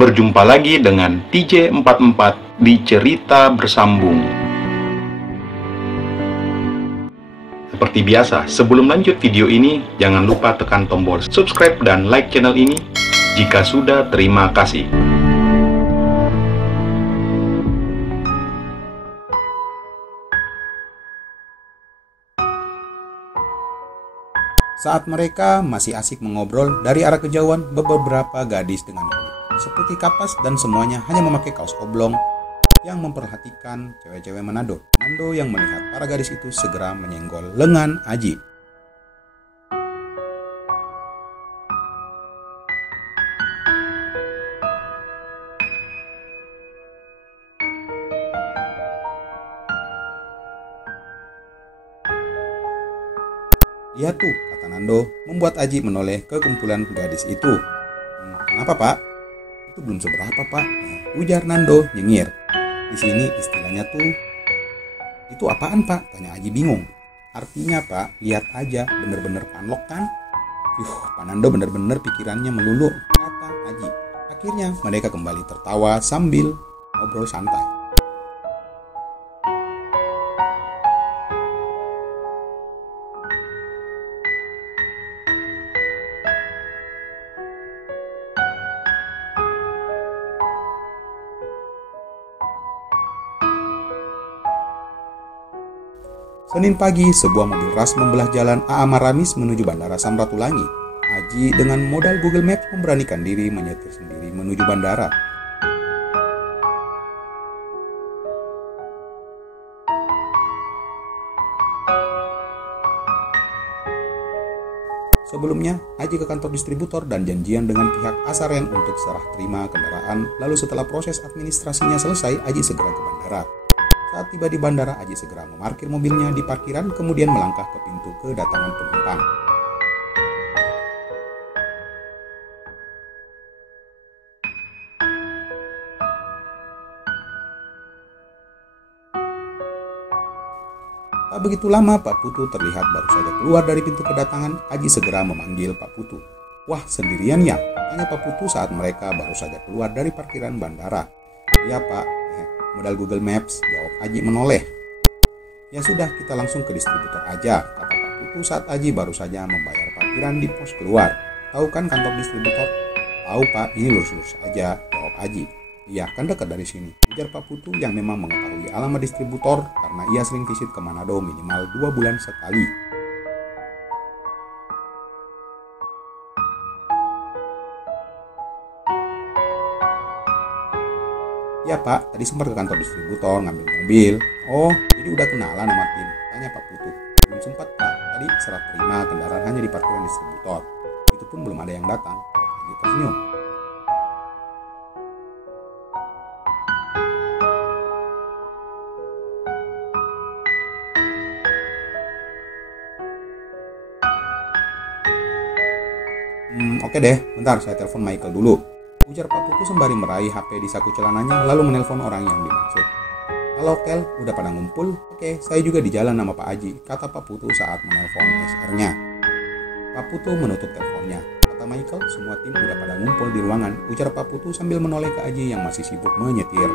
Berjumpa lagi dengan TJ44 di Cerita Bersambung. Seperti biasa, sebelum lanjut video ini, jangan lupa tekan tombol subscribe dan like channel ini. Jika sudah, terima kasih. Saat mereka masih asik mengobrol, dari arah kejauhan beberapa gadis dengan kulit seperti kapas dan semuanya hanya memakai kaos oblong yang memperhatikan cewek-cewek Manado. Nando yang melihat para gadis itu segera menyenggol lengan Aji. Lihat tuh, kata Nando, membuat Aji menoleh ke kumpulan gadis itu. Kenapa, Pak? Itu belum seberapa, Pak, ujar Nando nyengir. Di sini istilahnya tuh, itu apaan, Pak? Tanya Aji bingung. Artinya, Pak, lihat aja, bener-bener panlok kan? Pak Nando bener-bener pikirannya melulu, kata Aji. Akhirnya mereka kembali tertawa sambil ngobrol santai. Senin pagi, sebuah mobil ras membelah jalan A.A. Maramis menuju Bandara Samratulangi. Aji dengan modal Google Maps memberanikan diri menyetir sendiri menuju bandara. Sebelumnya, Aji ke kantor distributor dan janjian dengan pihak Asaren untuk serah terima kendaraan. Lalu setelah proses administrasinya selesai, Aji segera ke bandara. Saat tiba di bandara, Aji segera memarkir mobilnya di parkiran, kemudian melangkah ke pintu kedatangan penumpang. Tak begitu lama, Pak Putu terlihat baru saja keluar dari pintu kedatangan. Aji segera memanggil Pak Putu. Wah, sendirian ya? Tanya Pak Putu saat mereka baru saja keluar dari parkiran bandara. Iya, Pak. Modal Google Maps, jawab Aji menoleh. Ya sudah, kita langsung ke distributor aja, kata Pak Putu saat Aji baru saja membayar parkiran di pos keluar. Tahu kan kantor distributor? Tahu, Pak, ini lurus-lurus aja, jawab Aji. Iya, kan dekat dari sini, ujar Pak Putu yang memang mengetahui alamat distributor karena ia sering visit ke Manado minimal 2 bulan sekali. Ya Pak, tadi sempat ke kantor distributor ngambil mobil. Oh, jadi udah kenalan sama tim? Tanya Pak Putu. Belum sempat, Pak, tadi serah terima kendaraan hanya di parkiran distributor. Itu pun belum ada yang datang. Jadi tersenyum. Oke deh, bentar saya telepon Michael dulu, ujar Pak Putu sembari meraih HP di saku celananya lalu menelpon orang yang dimaksud. Halo Kel, udah pada ngumpul? Oke, saya juga di jalan sama Pak Aji, kata Pak Putu saat menelpon SR-nya. Pak Putu menutup teleponnya. Kata Michael, semua tim udah pada ngumpul di ruangan, ujar Pak Putu sambil menoleh ke Aji yang masih sibuk menyetir.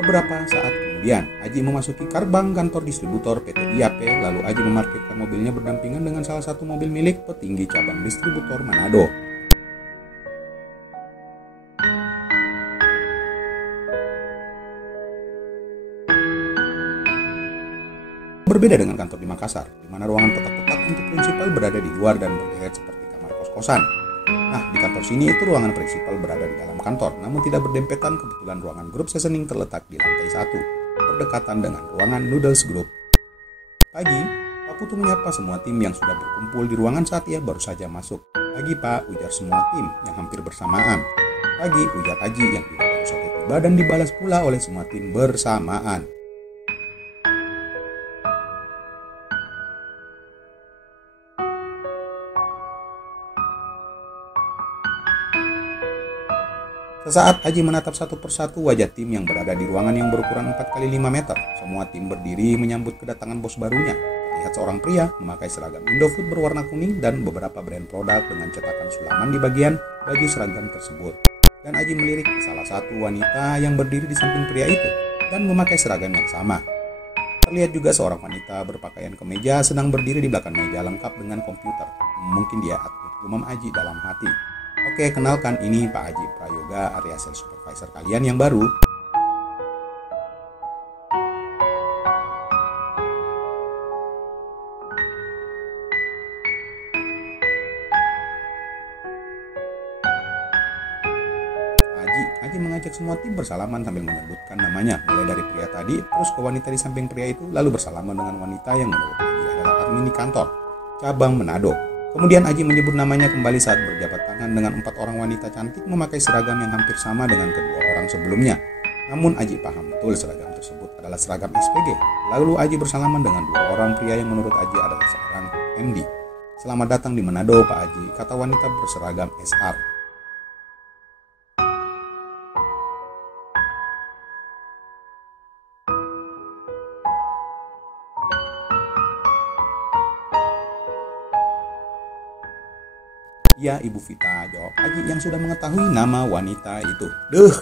Beberapa saat kemudian, Aji memasuki gerbang kantor distributor PT IAP, lalu Aji memarkirkan mobilnya berdampingan dengan salah satu mobil milik petinggi cabang distributor Manado. Berbeda dengan kantor di Makassar, di mana ruangan petak-petak untuk prinsipal berada di luar dan berderet seperti kamar kos-kosan. Nah, di kantor sini itu ruangan prinsipal berada di dalam kantor, namun tidak berdempetan. Kebetulan ruangan grup seasoning terletak di lantai 1, berdekatan dengan ruangan noodles group. Pagi, Pak Putu menyapa semua tim yang sudah berkumpul di ruangan saat ia baru saja masuk. Pagi Pak, ujar semua tim yang hampir bersamaan. Pagi, ujar Aji yang juga baru saja tiba dan dibalas pula oleh semua tim bersamaan. Sesaat Aji menatap satu persatu wajah tim yang berada di ruangan yang berukuran 4 kali 5 meter. Semua tim berdiri menyambut kedatangan bos barunya. Terlihat seorang pria memakai seragam Indofood berwarna kuning dan beberapa brand produk dengan cetakan Sulaman di bagian baju seragam tersebut. Dan Aji melirik ke salah satu wanita yang berdiri di samping pria itu dan memakai seragam yang sama. Terlihat juga seorang wanita berpakaian kemeja sedang berdiri di belakang meja lengkap dengan komputer. Mungkin dia admin, gumam Aji dalam hati. Oke, kenalkan, ini Pak Aji Prayoga, area sales supervisor kalian yang baru. Aji mengajak semua tim bersalaman sambil menyebutkan namanya, mulai dari pria tadi, terus ke wanita di samping pria itu, lalu bersalaman dengan wanita yang menurut Aji adalah admin di kantor cabang Manado. Kemudian Aji menyebut namanya kembali saat berjabat tangan dengan 4 orang wanita cantik memakai seragam yang hampir sama dengan kedua orang sebelumnya. Namun Aji paham betul seragam tersebut adalah seragam SPG. Lalu Aji bersalaman dengan 2 orang pria yang menurut Aji adalah seorang MD. Selamat datang di Manado, Pak Aji, kata wanita berseragam SR. Ya, Ibu Vita, jawab Aji yang sudah mengetahui nama wanita itu.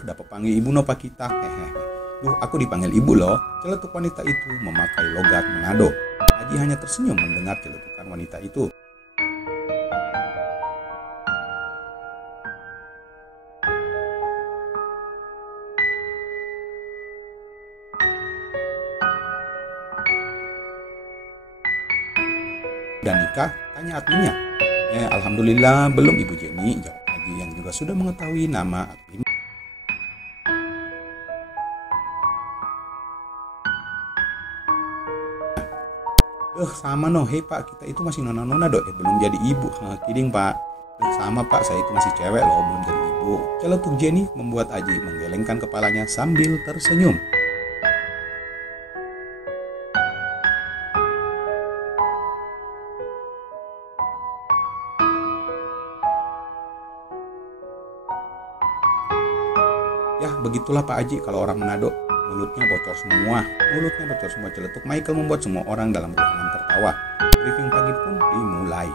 Dapat panggil Ibu Nova kita. Hehehe. Aku dipanggil Ibu loh. Celetuk wanita itu memakai logat Manado. Aji hanya tersenyum mendengar celetukan wanita itu. Dan nikah? Tanya adminnya. Alhamdulillah belum Ibu Jenny, jawab Aji yang juga sudah mengetahui nama admin. Sama hei Pak, kita itu masih nona-nona belum jadi ibu. Kidding Pak. Sama Pak, saya itu masih cewek loh, belum jadi ibu. Celetuk Jenny membuat Aji menggelengkan kepalanya sambil tersenyum. Ya, begitulah Pak Aji kalau orang Manado. Mulutnya bocor semua celetuk Michael membuat semua orang dalam ruangan tertawa. Briefing pagi pun dimulai.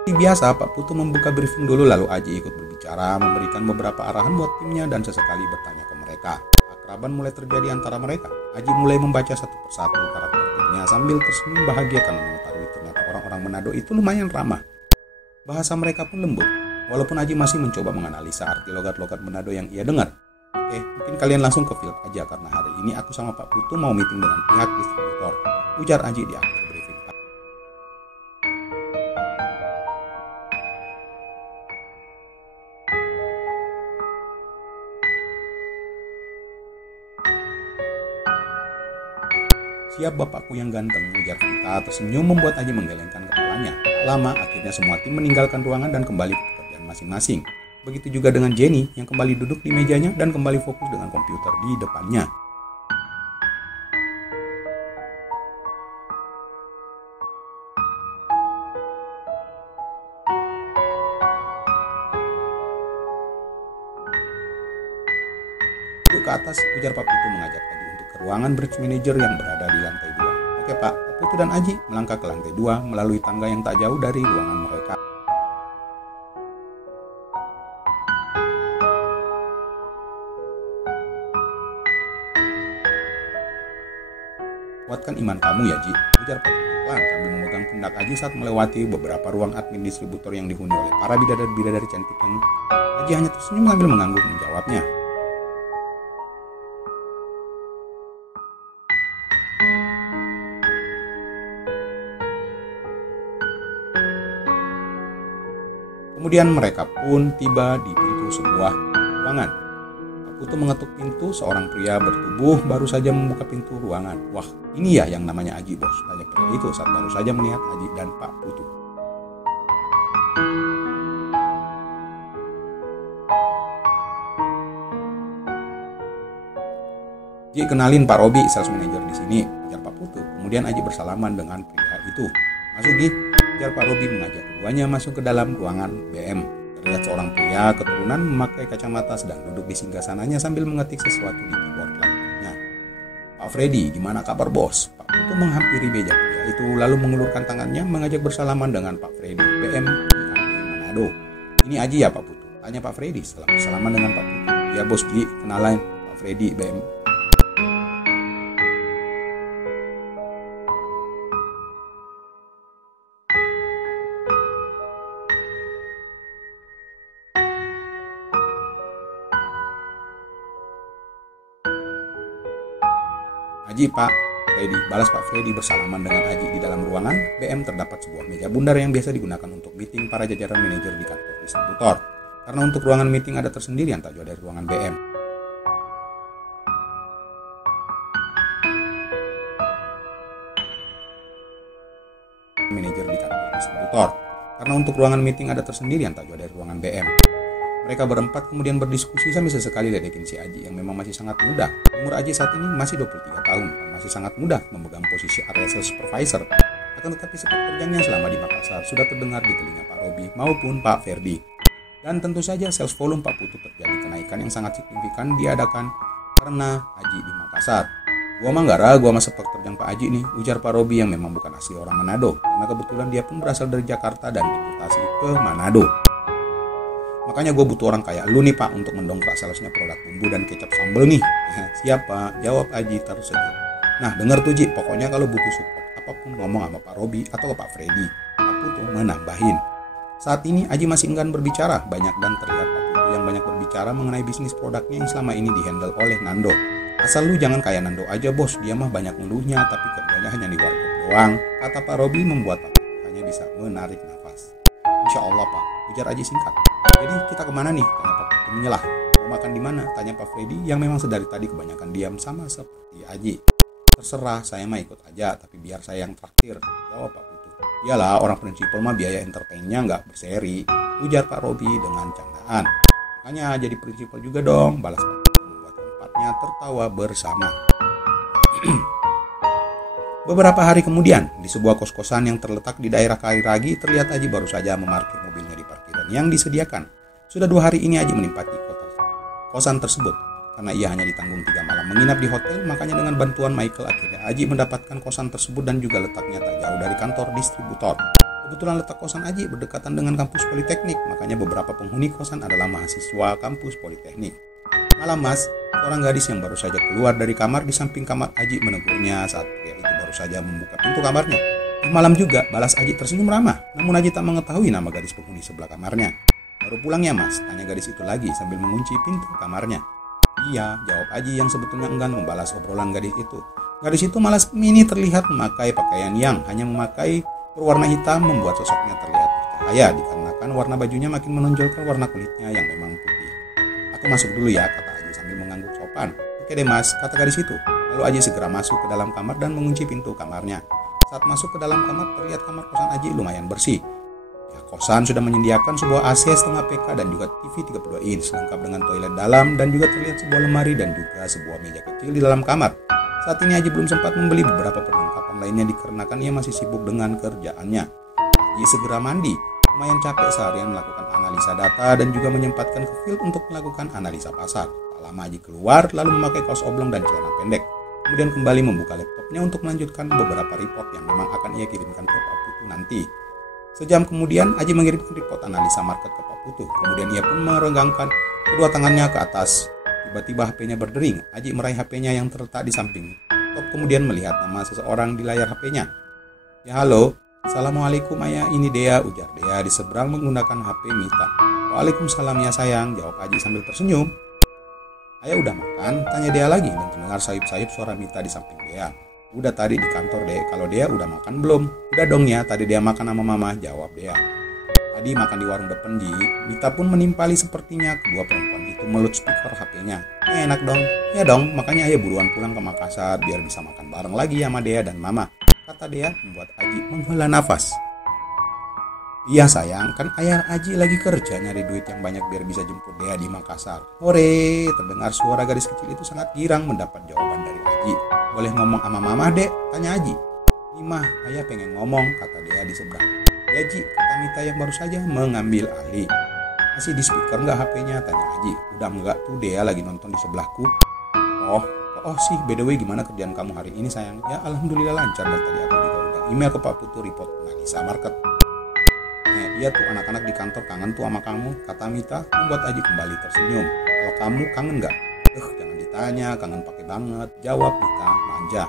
Seperti biasa, Pak Putu membuka briefing dulu, lalu Aji ikut berbicara, memberikan beberapa arahan buat timnya dan sesekali bertanya ke mereka. Akraban mulai terjadi antara mereka. Aji mulai membaca satu persatu karakter timnya sambil tersenyum bahagia karena mengetahui ternyata orang-orang Manado itu lumayan ramah. Bahasa mereka pun lembut, walaupun Aji masih mencoba menganalisa arti logat-logat Manado yang ia dengar. Oke, mungkin kalian langsung ke field aja karena hari ini aku sama Pak Putu mau meeting dengan pihak distributor, ujar Aji di akhir briefing. Siap bapakku yang ganteng, ujar Vita tersenyum membuat Aji menggelengkan kepalanya. Tak lama, akhirnya semua tim meninggalkan ruangan dan kembali ke pekerjaan masing-masing. Begitu juga dengan Jenny yang kembali duduk di mejanya dan kembali fokus dengan komputer di depannya. Duduk ke atas, ujar Pak Putu mengajak Aji untuk ke ruangan branch manager yang berada di lantai 2. Oke Pak, Putu dan Aji melangkah ke lantai 2 melalui tangga yang tak jauh dari ruangan mereka. Kuatkan iman kamu ya Ji, ujar Pak Putu pelan sambil memegang pundak Aji saat melewati beberapa ruang admin distributor yang dihuni oleh para bidadari-bidadari cantik yang Aji hanya tersenyum sambil mengangguk menjawabnya. Kemudian mereka pun tiba di pintu sebuah ruangan. Pak Putu mengetuk pintu, seorang pria bertubuh baru saja membuka pintu ruangan. Wah, ini ya yang namanya Aji bos, tanya pria itu saat baru saja melihat Aji dan Pak Putu. Ji, kenalin Pak Robi, sales manager di sini, ujar Pak Putu. Kemudian Aji bersalaman dengan pria itu. Masuk, Ji, ujar Pak Robi mengajak keduanya masuk ke dalam ruangan BM. Terlihat seorang pria keturunan memakai kacamata sedang duduk di singgasananya sambil mengetik sesuatu di keyboard laptopnya. Pak Freddy, gimana kabar bos? Pak Putu menghampiri meja pria itu lalu mengulurkan tangannya mengajak bersalaman dengan Pak Freddy, BM di Manado. Ini Aji ya Pak Putu? Tanya Pak Freddy setelah bersalaman dengan Pak Putu. Ya bos Ji, kenalan Pak Freddy, BM. Aji Pak Freddy, balas Pak Freddy bersalaman dengan Aji. Di dalam ruangan BM terdapat sebuah meja bundar yang biasa digunakan untuk meeting para jajaran manajer di kantor distributor. Karena untuk ruangan meeting ada tersendiri yang tak jauh dari ruangan BM. Manajer di kantor distributor. Karena untuk ruangan meeting ada tersendiri yang tak jauh dari ruangan BM. Mereka berempat kemudian berdiskusi sambil sesekali ledekin si Aji yang memang masih sangat muda. Umur Aji saat ini masih 23 tahun dan masih sangat muda memegang posisi area sales supervisor. Akan tetapi sepak terjangnya selama di Makassar sudah terdengar di telinga Pak Robi maupun Pak Ferdi. Dan tentu saja sales volume Pak Putu terjadi kenaikan yang sangat signifikan diadakan karena Aji di Makassar. Gua mah gak ragu sama sepak terjang Pak Aji nih, ujar Pak Robi yang memang bukan asli orang Manado. Karena kebetulan dia pun berasal dari Jakarta dan dimutasi ke Manado. Makanya gue butuh orang kayak lu nih Pak untuk mendongkrak salesnya produk bumbu dan kecap sambal nih. Siapa? Jawab Aji terus saja. Nah denger tuh Ji, pokoknya kalau butuh support apapun ngomong sama Pak Robi atau ke Pak Freddy. Pak Putu menambahin. Saat ini Aji masih enggan berbicara banyak dan terlihat Pak Putu yang banyak berbicara mengenai bisnis produknya yang selama ini dihandle oleh Nando. Asal lu jangan kayak Nando aja bos, dia mah banyak ngeluhnya tapi kerjanya hanya di warkop doang. Kata Pak Robi membuat Pak Putu hanya bisa menarik nafas. Insya Allah Pak, ujar Aji singkat. Jadi kita kemana nih? Tanya Pak Putu menyelah. Mau makan di mana? Tanya Pak Freddy yang memang sedari tadi kebanyakan diam sama seperti Aji. Terserah, saya mah ikut aja, tapi biar saya yang traktir. Jawab Pak Putu. Iyalah, orang prinsipal mah biaya entertainnya nggak berseri. Ujar Pak Robi dengan candaan. Makanya jadi prinsipal juga dong, balas Pak Putu membuat keempatnya tertawa bersama. Beberapa hari kemudian, di sebuah kos-kosan yang terletak di daerah Kariragi, terlihat Aji baru saja memarkir mobilnya di parkiran yang disediakan. Sudah 2 hari ini Aji menempati kosan tersebut. Karena ia hanya ditanggung 3 malam menginap di hotel, makanya dengan bantuan Michael akhirnya Aji mendapatkan kosan tersebut dan juga letaknya tak jauh dari kantor distributor. Kebetulan letak kosan Aji berdekatan dengan kampus Politeknik, makanya beberapa penghuni kosan adalah mahasiswa kampus Politeknik. Malam Mas, seorang gadis yang baru saja keluar dari kamar di samping kamar Aji menegurnya saat pria itu baru saja membuka pintu kamarnya. Di malam juga, balas Aji tersenyum ramah, namun Aji tak mengetahui nama gadis penghuni sebelah kamarnya. Baru pulang ya Mas, tanya gadis itu lagi sambil mengunci pintu kamarnya. Iya, jawab Aji yang sebetulnya enggan membalas obrolan gadis itu. Gadis itu malah ini terlihat memakai pakaian yang hanya memakai berwarna hitam membuat sosoknya terlihat bercahaya dikarenakan warna bajunya makin menonjolkan warna kulitnya yang memang putih. Aku masuk dulu ya, kata Aji sambil mengangguk sopan. Oke deh Mas, kata gadis itu. Lalu Aji segera masuk ke dalam kamar dan mengunci pintu kamarnya. Saat masuk ke dalam kamar, terlihat kamar kosan Aji lumayan bersih. Ya, kosan sudah menyediakan sebuah AC setengah PK dan juga TV 32 inch lengkap dengan toilet dalam dan juga terlihat sebuah lemari dan juga sebuah meja kecil di dalam kamar. Saat ini Aji belum sempat membeli beberapa perlengkapan lainnya dikarenakan ia masih sibuk dengan kerjaannya. Aji segera mandi. Lumayan capek seharian melakukan analisa data dan juga menyempatkan ke field untuk melakukan analisa pasar. Tak lama Aji keluar lalu memakai kaos oblong dan celana pendek. Kemudian kembali membuka laptopnya untuk melanjutkan beberapa report yang memang akan ia kirimkan ke Pak Putu nanti. Sejam kemudian Aji mengirimkan report analisa market ke Pak Putu. Kemudian ia pun merenggangkan kedua tangannya ke atas. Tiba-tiba HP-nya berdering. Aji meraih HP-nya yang terletak di samping laptop kemudian melihat nama seseorang di layar HP-nya. Ya halo. Assalamualaikum ayah, ini Dea, ujar Dea di seberang menggunakan HP Mita. Waalaikumsalam ya sayang, jawab Aji sambil tersenyum. Ayah udah makan? Tanya Dea lagi dan terdengar sayup-sayup suara Mita di samping Dea. Udah tadi di kantor Dea, kalau Dea udah makan belum? Udah dong ya, tadi Dea makan sama mama, jawab Dea. Tadi makan di warung depan Ji. Mita pun menimpali sepertinya kedua perempuan itu melut speaker HP-nya. Enak dong, ya dong, makanya ayah buruan pulang ke Makassar biar bisa makan bareng lagi sama Dea dan mama. Kata Dea membuat Aji menghela nafas. Iya sayang, kan ayah Aji lagi kerja nyari duit yang banyak biar bisa jemput Dea di Makassar. Hore, terdengar suara gadis kecil itu sangat girang mendapat jawaban dari Aji. Boleh ngomong sama mama dek, tanya Aji. Nih mah, ayah pengen ngomong, kata Dea di seberang. Ya Ji, kata Mita yang baru saja mengambil alih. Masih di speaker nggak HP-nya, tanya Aji. Udah enggak tuh, Dea lagi nonton di sebelahku. Oh sih, by the way gimana kerjaan kamu hari ini sayang? Ya alhamdulillah lancar, dan tadi aku juga udah email ke Pak Putu report Nagisa Market. Iya tuh anak-anak di kantor kangen tuh sama kamu, kata Mita membuat Aji kembali tersenyum. Kalau kamu kangen nggak? Jangan ditanya, kangen pakai banget, jawab Mita manja.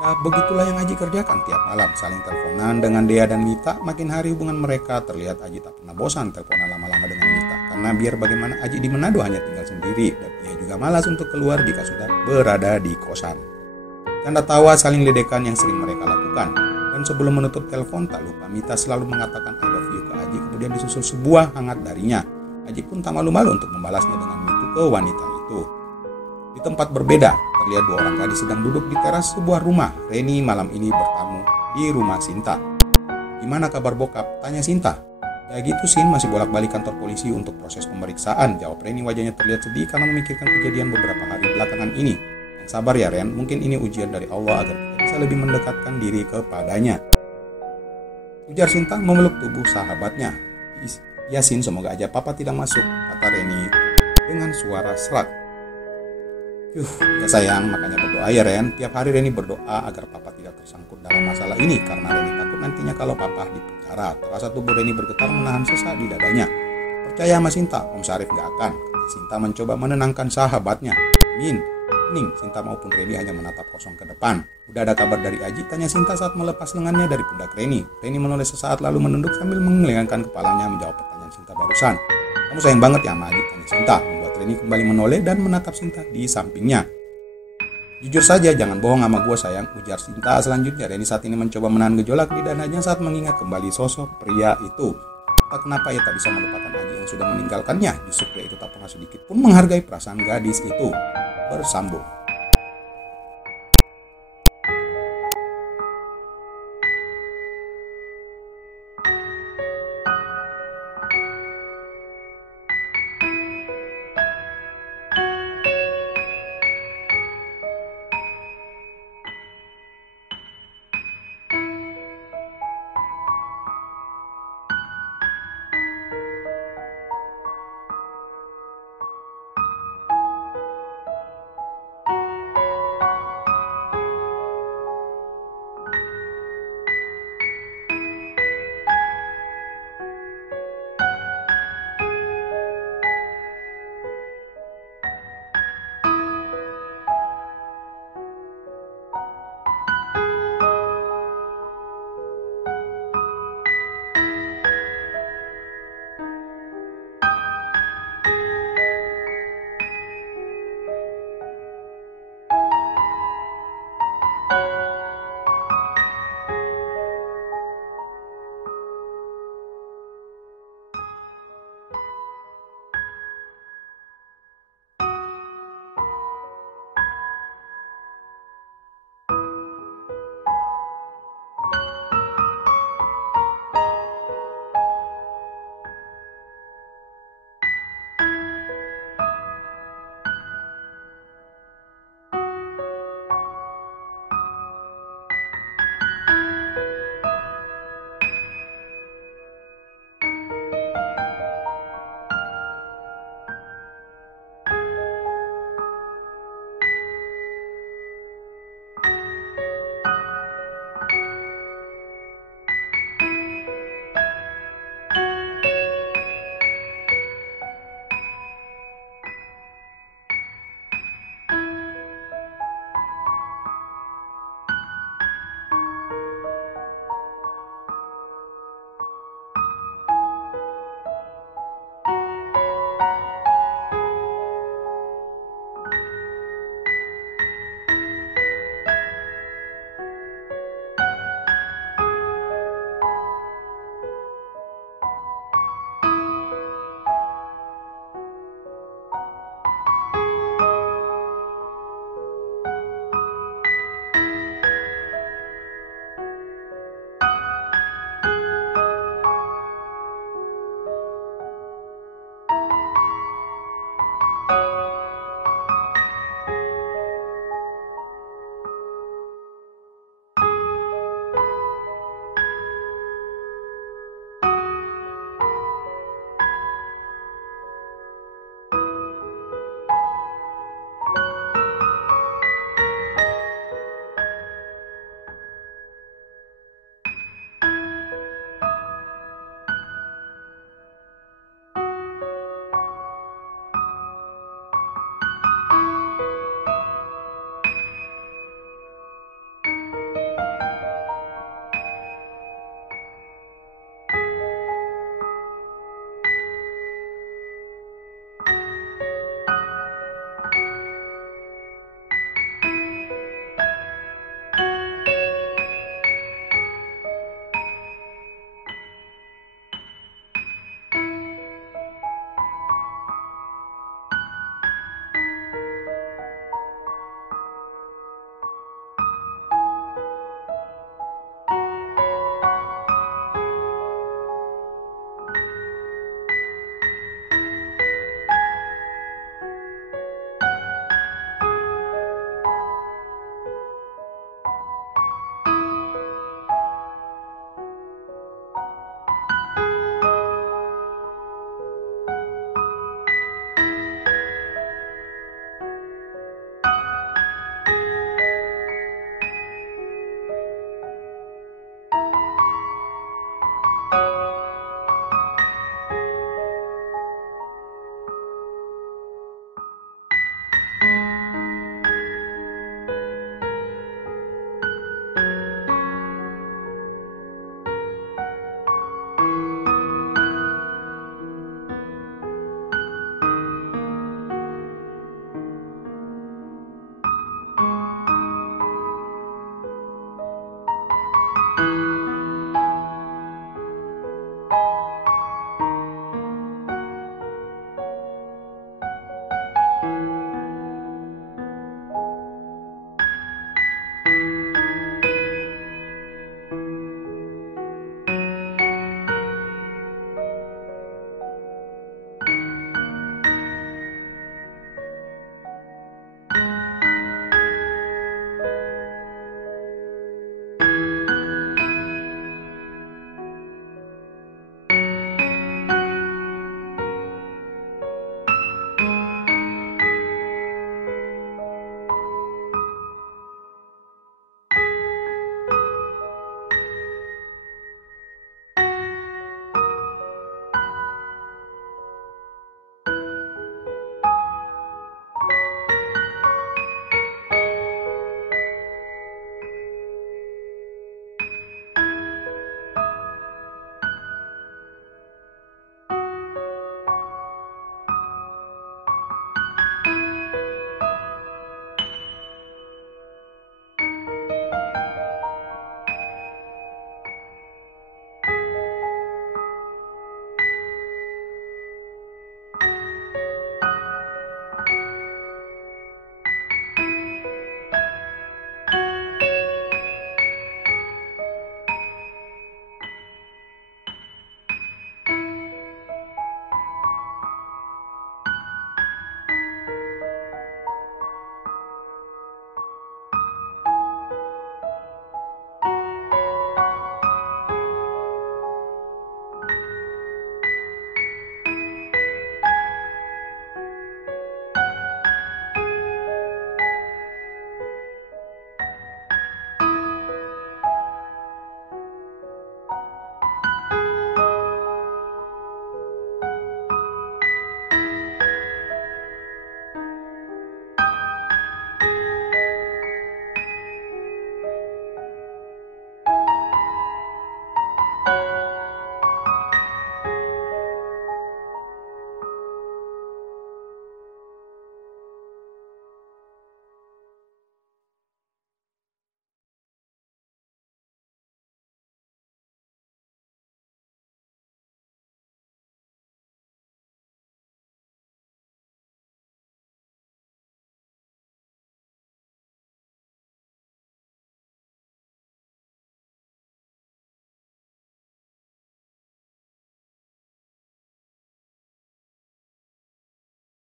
Nah begitulah yang Aji kerjakan tiap malam, saling teleponan dengan Dea dan Mita. Makin hari hubungan mereka terlihat Aji tak pernah bosan teleponan lama-lama dengan Mita. Karena biar bagaimana Aji di Manado hanya tinggal sendiri, dan ia juga malas untuk keluar jika sudah berada di kosan. Canda tawa saling ledekan yang sering mereka lakukan. Dan sebelum menutup telepon, tak lupa Mita selalu mengatakan I love you ke Aji, kemudian disusul sebuah hangat darinya. Aji pun tak malu-malu untuk membalasnya dengan itu ke wanita itu. Di tempat berbeda, terlihat dua orang gadis sedang duduk di teras sebuah rumah. Reni malam ini bertamu di rumah Sinta. Gimana kabar bokap? Tanya Sinta. Ya gitu Sin, masih bolak-balik kantor polisi untuk proses pemeriksaan, jawab Reni. Wajahnya terlihat sedih karena memikirkan kejadian beberapa hari belakangan ini. Yang sabar ya Ren, mungkin ini ujian dari Allah agar kita bisa lebih mendekatkan diri kepadanya, ujar Sinta memeluk tubuh sahabatnya. Ya Sin, semoga aja papa tidak masuk, kata Reni dengan suara serak. Ya sayang, makanya berdoa ya Ren. Tiap hari Reni berdoa agar papa tidak tersangkut dalam masalah ini, karena Reni takut nantinya kalau papa di penjara. Terasa tubuh Reni bergetar menahan sesak di dadanya. Percaya sama Sinta, Om Syarif gak akan, kata Sinta mencoba menenangkan sahabatnya. Min, hening, Sinta maupun Reni hanya menatap kosong ke depan. Udah ada kabar dari Aji, tanya Sinta saat melepas lengannya dari pundak Reni. Reni menoleh sesaat lalu menunduk sambil menggelengkan kepalanya menjawab pertanyaan Sinta barusan. Kamu sayang banget ya sama Aji, tanya Sinta, membuat Reni kembali menoleh dan menatap Sinta di sampingnya. Jujur saja, jangan bohong sama gue sayang, ujar Sinta selanjutnya. Reni saat ini mencoba menahan gejolak di dadanya saat mengingat kembali sosok pria itu. Tak kenapa ia tak bisa melupakan Aji yang sudah meninggalkannya. Justru pria itu tak pernah sedikit pun menghargai perasaan gadis itu. Bersambung.